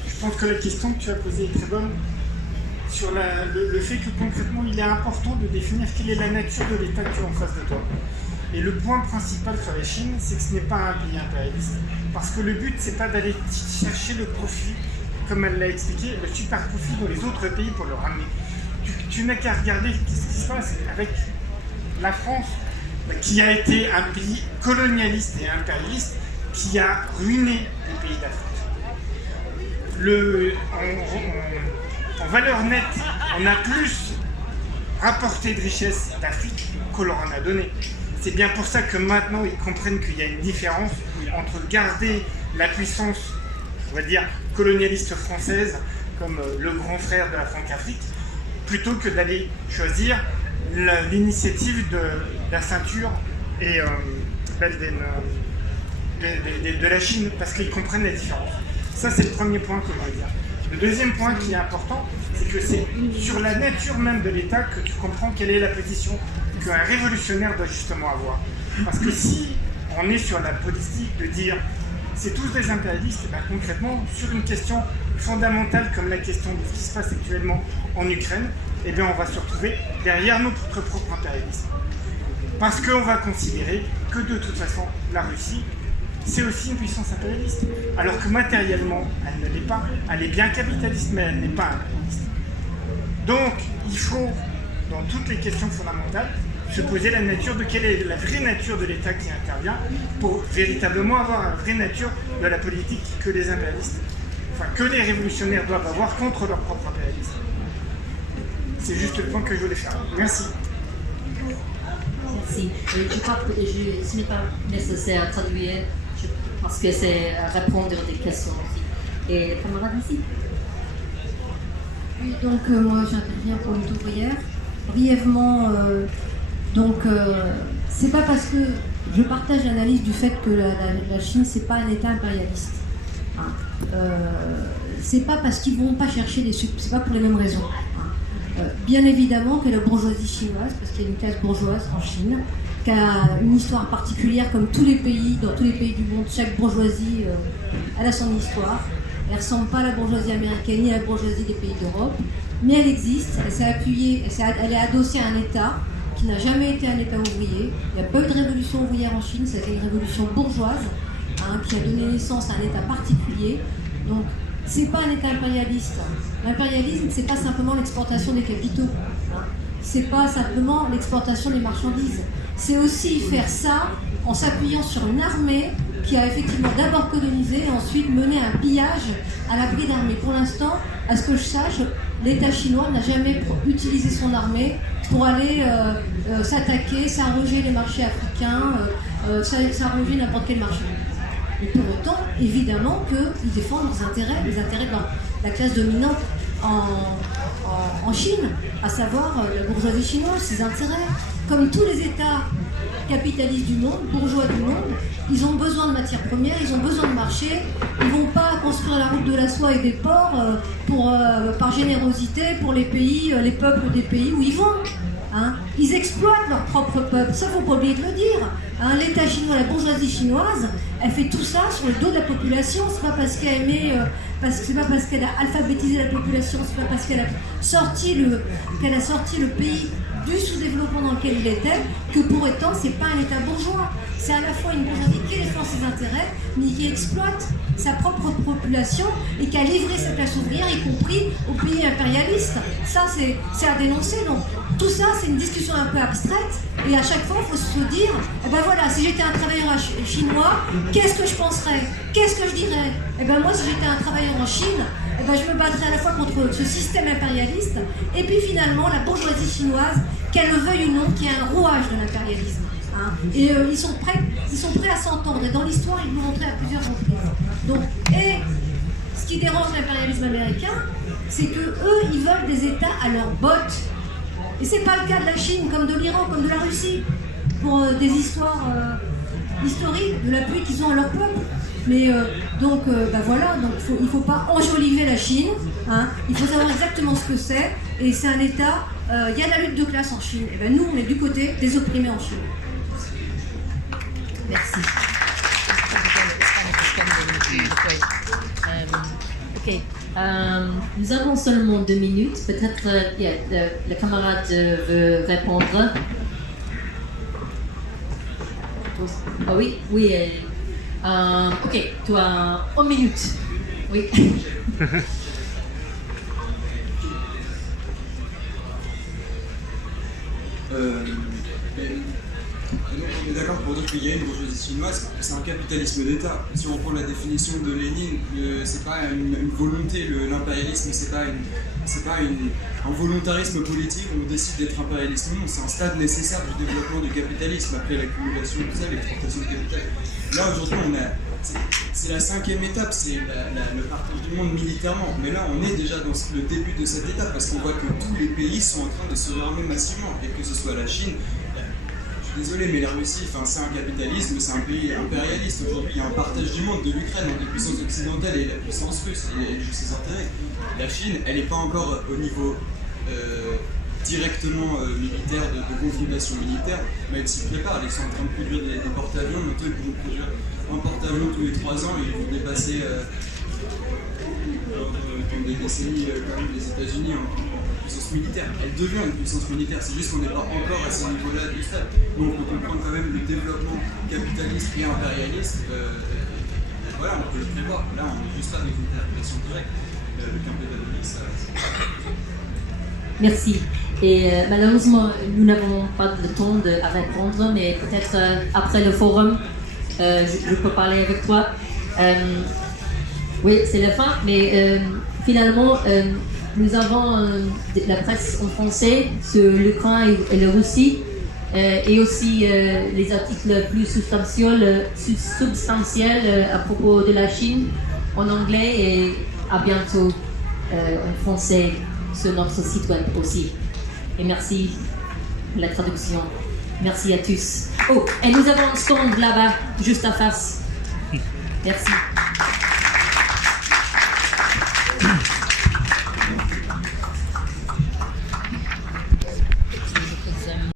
Je pense que la question que tu as posée est très bonne sur le fait que concrètement il est important de définir quelle est la nature de l'État que tu as en face de toi. Et le point principal sur la Chine, c'est que ce n'est pas un pays impérialiste. Parce que le but, c'est pas d'aller chercher le profit, comme elle l'a expliqué, le super profit dans les autres pays pour le ramener. Tu n'as qu'à regarder ce qui se passe avec la France, qui a été un pays colonialiste et impérialiste, qui a ruiné les pays d'Afrique. En valeur nette, on a plus rapporté de richesses d'Afrique qu'on leur en a donné. C'est bien pour ça que maintenant ils comprennent qu'il y a une différence entre garder la puissance, on va dire, colonialiste française, comme le grand frère de la Franc-Afrique, plutôt que d'aller choisir l'initiative de la ceinture et de la Chine, parce qu'ils comprennent la différence. Ça, c'est le premier point que je veux dire. Le deuxième point qui est important, c'est que c'est sur la nature même de l'État que tu comprends quelle est la position qu'un révolutionnaire doit justement avoir. Parce que si on est sur la politique de dire c'est tous des impérialistes, et bien concrètement, sur une question fondamentale comme la question de ce qui se passe actuellement en Ukraine, eh bien on va se retrouver derrière notre propre impérialisme. Parce qu'on va considérer que de toute façon, la Russie c'est aussi une puissance impérialiste. Alors que matériellement, elle ne l'est pas. Elle est bien capitaliste, mais elle n'est pas impérialiste. Donc, il faut, dans toutes les questions fondamentales, se poser la nature de quelle est la vraie nature de l'État qui intervient pour véritablement avoir la vraie nature de la politique que les impérialistes, enfin que les révolutionnaires doivent avoir contre leur propre impérialisme. C'est juste le point que je voulais faire. Merci. Merci. Je crois que ce n'est pas nécessaire à traduire parce que c'est à répondre des questions aussi. Et camarade ici. Oui, donc moi j'interviens pour Lutte ouvrière. Brièvement, c'est pas parce que je partage l'analyse du fait que la Chine c'est pas un État impérialiste. C'est pas parce qu'ils vont pas chercher c'est pas pour les mêmes raisons. Bien évidemment que la bourgeoisie chinoise, parce qu'il y a une classe bourgeoise en Chine, qui a une histoire particulière comme tous les pays, dans tous les pays du monde, chaque bourgeoisie elle a son histoire. Elle ne ressemble pas à la bourgeoisie américaine ni à la bourgeoisie des pays d'Europe, mais elle existe, elle s'est appuyée, elle est adossée à un État qui n'a jamais été un État ouvrier. Il n'y a pas eu de révolution ouvrière en Chine, c'était une révolution bourgeoise qui a donné naissance à un État particulier. Donc, c'est pas un État impérialiste. L'impérialisme, c'est pas simplement l'exportation des capitaux. C'est pas simplement l'exportation des marchandises. C'est aussi faire ça en s'appuyant sur une armée qui a effectivement d'abord colonisé et ensuite mené un pillage à l'abri d'armée. Pour l'instant, à ce que je sache, l'État chinois n'a jamais utilisé son armée pour aller s'attaquer, s'arroger les marchés africains, s'arroger n'importe quel marché. Et pour autant, évidemment qu'ils défendent leurs intérêts, les intérêts de la classe dominante en Chine, à savoir la bourgeoisie chinoise, ses intérêts. Comme tous les États capitalistes du monde, bourgeois du monde, ils ont besoin de matières premières, ils ont besoin de marché. Ils ne vont pas construire la route de la soie et des ports par générosité pour les pays, les peuples des pays où ils vont. Ils exploitent leur propre peuple, ça faut pas oublier de le dire. L'État chinois, la bourgeoisie chinoise, elle fait tout ça sur le dos de la population. C'est pas parce qu'elle c'est pas parce qu'elle a alphabétisé la population, c'est pas parce qu'elle a sorti le pays du sous-développement dans lequel il était, que pour autant c'est pas un État bourgeois. C'est à la fois une bourgeoisie qui défend ses intérêts, mais qui exploite sa propre population et qui a livré sa classe ouvrière, y compris aux pays impérialistes. Ça, c'est à dénoncer. Donc, tout ça, c'est une discussion un peu abstraite, et à chaque fois, il faut se dire, voilà, si j'étais un travailleur chinois, qu'est-ce que je penserais? Qu'est-ce que je dirais? Moi, si j'étais un travailleur en Chine, je me battrais à la fois contre ce système impérialiste, et puis finalement, la bourgeoisie chinoise, qu'elle le veuille ou non, qui est un rouage de l'impérialisme. Et ils sont prêts à s'entendre. Et dans l'histoire, ils l'ont montré à plusieurs reprises. Donc, et ce qui dérange l'impérialisme américain, c'est que eux, ils veulent des États à leur botte. Et c'est pas le cas de la Chine, comme de l'Iran, comme de la Russie, pour des histoires historiques de l'appui qu'ils ont à leur peuple. Mais voilà, donc il faut pas enjoliver la Chine. Il faut savoir exactement ce que c'est. Et c'est un État. Il y a la lutte de classe en Chine. Et nous, on est du côté des opprimés en Chine. Merci. Ok. Nous avons seulement 2 minutes. Peut-être le camarade veut répondre. Ah oui. Ok, tu as 1 minute. Oui. On est d'accord pour dire qu'il y a une bourgeoisie chinoise, c'est un capitalisme d'État. Si on prend la définition de Lénine, c'est pas une volonté, l'impérialisme, c'est pas un volontarisme politique où on décide d'être impérialiste. Non, c'est un stade nécessaire du développement du capitalisme après l'accumulation de ça, l'exportation de capital. Là aujourd'hui, c'est la 5e étape, c'est le partage du monde militairement. Mais là, on est déjà dans le début de cette étape parce qu'on voit que tous les pays sont en train de se réarmer massivement, et que ce soit la Chine. Désolé, mais la Russie, c'est un capitalisme, c'est un pays impérialiste. Aujourd'hui, il y a un partage du monde de l'Ukraine entre les puissances occidentales et la puissance russe et ses intérêts. La Chine, elle n'est pas encore au niveau directement militaire, de confrontation militaire, mais elle s'y prépare. Ils sont en train de produire des porte-avions. Bientôt, ils vont produire un porte-avions tous les 3 ans et ils vont dépasser dans des décennies quand même les États-Unis puissance militaire. Elle devient une puissance militaire, c'est juste qu'on n'est pas encore à ce niveau-là du stade. Donc on peut comprendre quand même le développement capitaliste et impérialiste. Voilà, on peut le prévoir. Là, on est juste là dans une interprétation directe. Le Campbell ça. Merci. Et malheureusement, nous n'avons pas le temps à répondre, mais peut-être après le forum, je peux parler avec toi. Oui, c'est la fin, mais finalement, nous avons la presse en français sur l'Ukraine et la Russie, et aussi les articles plus substantiels à propos de la Chine en anglais, et à bientôt en français sur notre site web aussi. Et merci pour la traduction. Merci à tous. Oh, et nous avons un stand là-bas, juste en face. Merci.